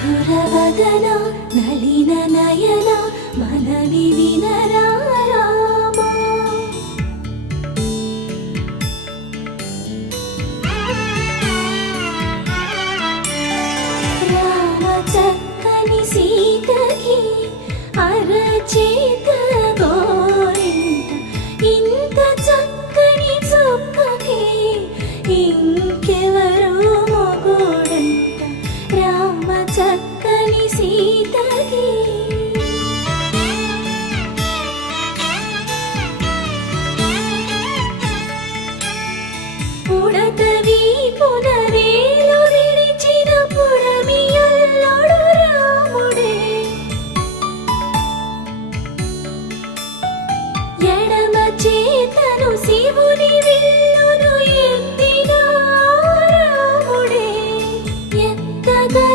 మధురవదన నలిన నయన మనవి వినరా రామా. రామ చక్కని సీతకి అరచేత గోరింట ఇంత చక్కని చుక్కకి ఇంకెవరు మొగుడంట. రామ చక్కని సీతకి